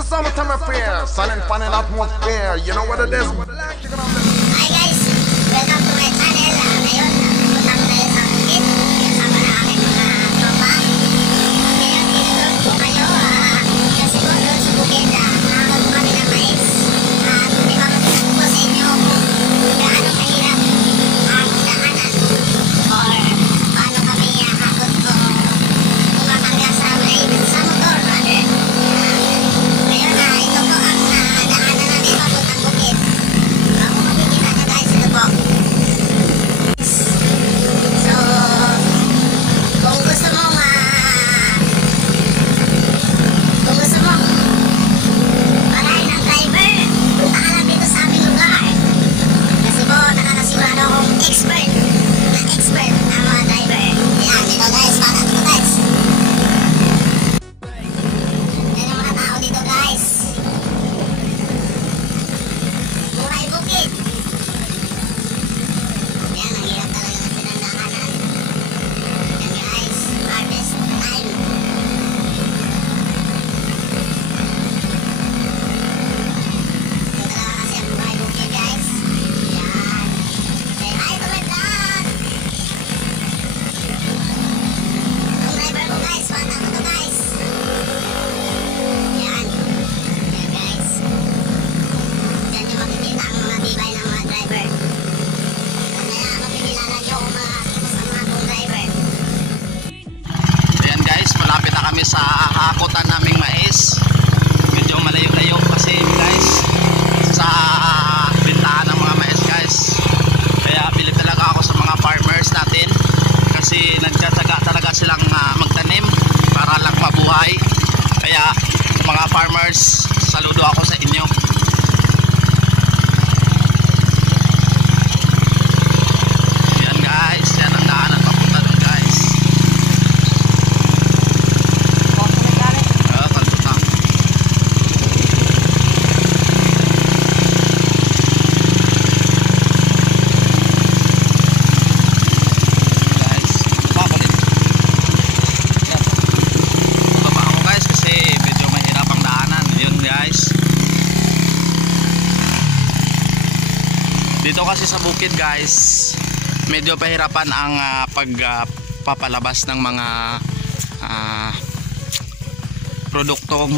the summertime affair, silent fun and atmosphere. You know what it is? Hi guys, welcome to my channel. Ngayon, punta ko tayo sa bukid. Kasama na aking mga tropa. Ngayon, tinuturo ko kayo. Kasi po doon sa bukid, nakakot kami ng mais. Hindi pa matuturo ko sa inyo kung gaano kahirap ang daanan. Or paano kami hakot ko tumatangga sa motor. Ngayon, ito po ang daanan namin papuntang bukid. Makikita nyo guys, ito po. So, kung gusto mong parahin ng driver, punta ka lang dito sa aming lugar. Kasi po, nakakasigurado akong expert ang mga driver. Yan, dito guys, bata dito guys. Yan ang mga tao dito guys. Buhay bukid. Yan, ang hirap talaga ng pinagdaanan. Yan guys, harvest time. Ito talaga kasi ang buhay bukid guys. Yan. Say hi to my vlog. Ang driver ko guys, bata ko to guys. Yan. Yan guys. Diyan nyo makikita ang mga tibay ng mga driver. Kaya makikilala nyo kung sa mga kong driver. Ayan guys, malapit na kami sa hakotan naming mais. Medyo malayo-layo kasi guys sa bintahan ng mga mais guys. Kaya bilib talaga ako sa mga farmers natin kasi nagtsatsaga talaga silang magtanim para lang mabuhay. Kaya mga farmers, saludo ako sa inyo. Yan guys, yan ang daanan papunta doon guys. Kontuta. Guys, baba ulit. Yan. Baba ako guys kasi medyo mahirap ang daanan. Yun guys. Dito kasi sa bukid guys, medyo pahirapan ang pagpapalabas ng mga produktong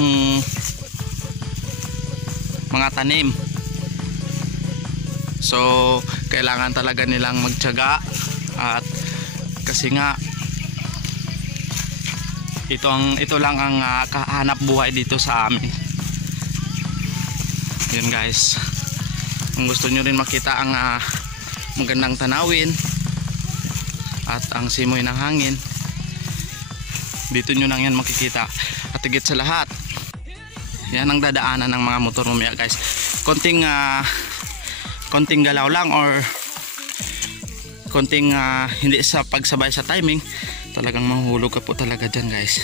mga tanim. So kailangan talaga nilang magtiyaga at kasi nga ito lang ang kahanap buhay dito sa amin. Yun guys, kung gusto nyo rin makita ang magandang tanawin at ang simoy ng hangin, dito nyo lang yan makikita. At higit sa lahat, yan ang dadaanan ng mga motor mamaya guys. Konting galaw lang or konting hindi sa pagsabay sa timing, talagang mahuhulog ka po talaga dyan guys.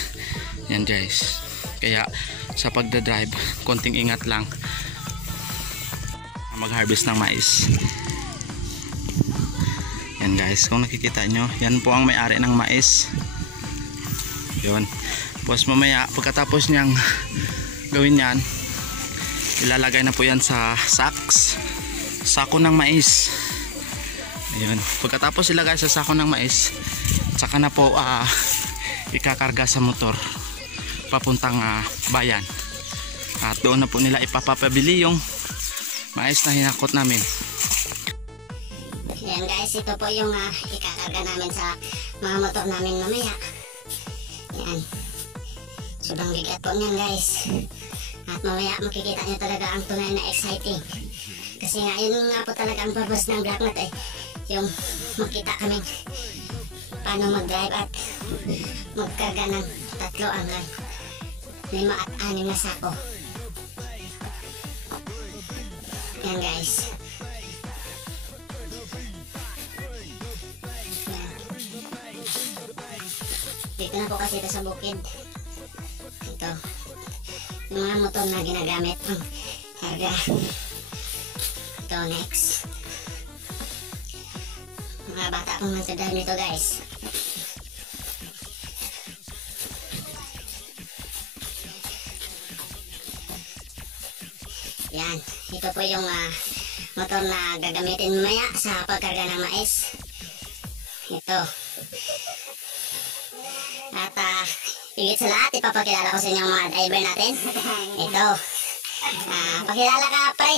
Yan guys, kaya sa pagdadrive, konting ingat lang mag-harvest ng mais. Yan guys, kung nakikita nyo, yan po ang may-ari ng mais. Yun. Tapos mamaya, pagkatapos niyang gawin yan, ilalagay na po yan sa sako ng mais. Ayun. Pagkatapos ilagay sa sako ng mais, saka na po ikakarga sa motor papuntang bayan. At doon na po nila ipapapabili yung mais na hinakot namin. Yan guys, ito po yung ikakarga namin sa mga motor namin mamaya. Yan. Sobrang bigat po niyan guys. At mamaya makikita nyo talaga ang tunay na exciting. Kasi nga yun nga po talaga ang purpose ng vlog natin. Yung makita kami paano mag-drive at magkarga ng 3 hanggang 5 at 6 na sako. Yan guys. Yan. Dito na po kasi ito sa bukid. Ito yung mga motor na ginagamit pang karga. Ito next, mga bata pang nagdadrive nito guys. Yan, ito po yung motor na gagamitin mamaya sa pagkarga ng mais. Ito. At higit sa lahat, ipapakilala ko sa inyo ang mga driver natin. Ito. Pakilala ka, pre.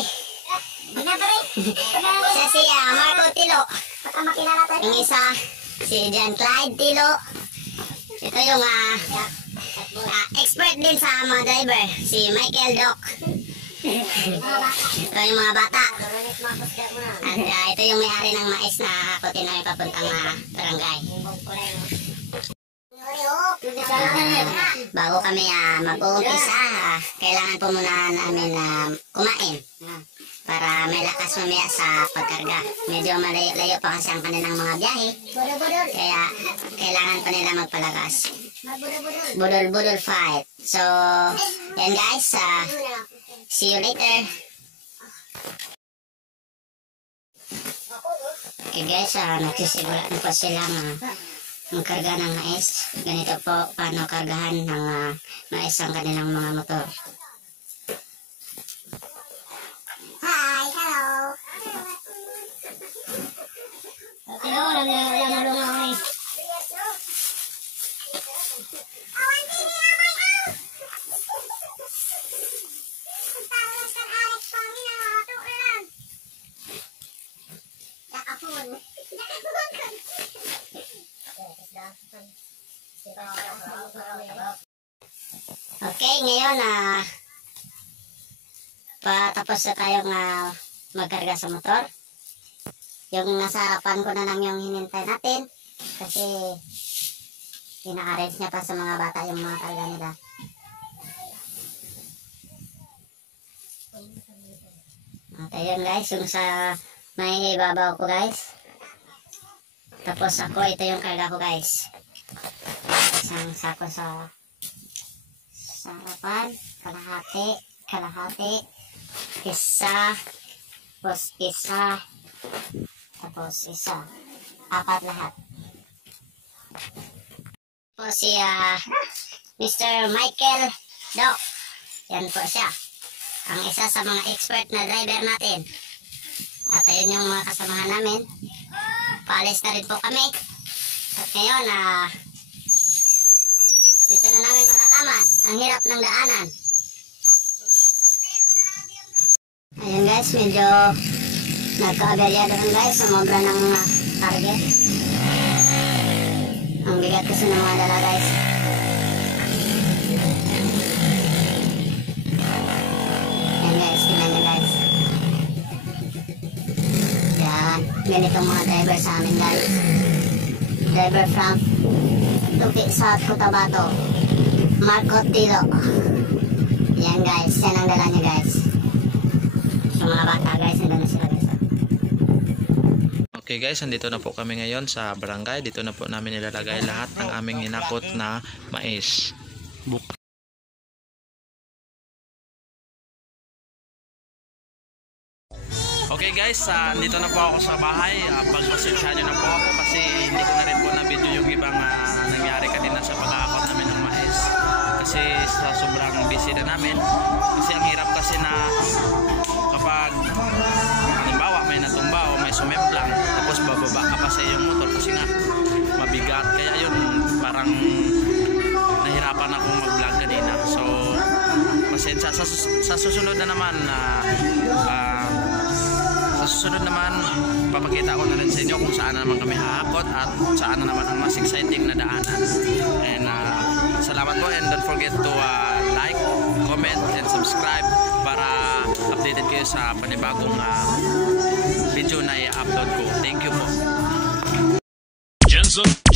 Siya si Marco Tilo. Yung isa, si John Clyde Tilo. Ito yung expert din sa mga driver, si Michael Doc. Ito yung mga bata. At ito yung may-ari ng mais na hakotin namin papuntang barangay. Bago kami mag-uumpisa, kailangan po muna namin kumain para may lakas mamaya sa pagkarga. Medyo malayo pa kasi ang kanilang mga biyahe, kaya kailangan pa nila magpalakas. Budol-budol fight. So, yan guys, see you later. Okay guys, nagsisigura na po silang magkarga ng mais. Ganito po paano kargahan ng mais ang kanilang mga motor. Hi, hello. Hello, nalulong ako eh. Okay, ngayon patapos na tayong magkarga sa motor. Yung nasa harapan ko na lang yung hinintay natin kasi ina-arrange niya pa sa mga bata yung mga karga nila. At ayun guys, yung sa may ibabaw ko guys. Tapos ako, ito yung karga ko guys. Isang sako sa harapan, kalahati, isa, tapos isa, tapos isa, apat lahat. Tapos si Mr. Michael Doc, yan po siya, ang isa sa mga expert na driver natin. At ayun yung mga kasamahan namin. Paalis na rin po kami. At ngayon dito na namin matataman ang hirap ng daanan. Ayun guys, medyo nagka-aberya doon guys, sumobra ng target. Ang bigat kasi ng mga dala guys. Ayan guys, tingnan nyo guys. Yan, ganitong mga driver sa amin guys. Driver from Tupi South Cotabato, Marco Tilo. Yan guys, yan ang dala niya guys. Yung mga bata guys, nandun na sila guys. Okay guys, andito na po kami ngayon sa barangay. Dito na po namin nilalagay lahat ng aming inakot na mais. Okay guys, dito na po ako sa bahay. Pagpasensya nyo na po ako kasi hindi ko na rin po na video yung ibang nangyari kanina sa pag-aakot namin ng mais. Kasi sa sobrang busy na namin. Kasi ang hirap kasi na kapag halimbawa may natumba o may sumemplang tapos bababa ka pa sa iyong motor kasi nga mabigat. Kaya yun parang nahirapan akong mag-vlog kanina. So pasensya sa susunod na naman papakita ko na rin sa inyo kung saan na naman kami haakot at saan na naman ang mas exciting na daanan. And salamat po, and don't forget to like, comment, and subscribe para updated kayo sa panibagong video na i-upload ko. Thank you po. Jensen.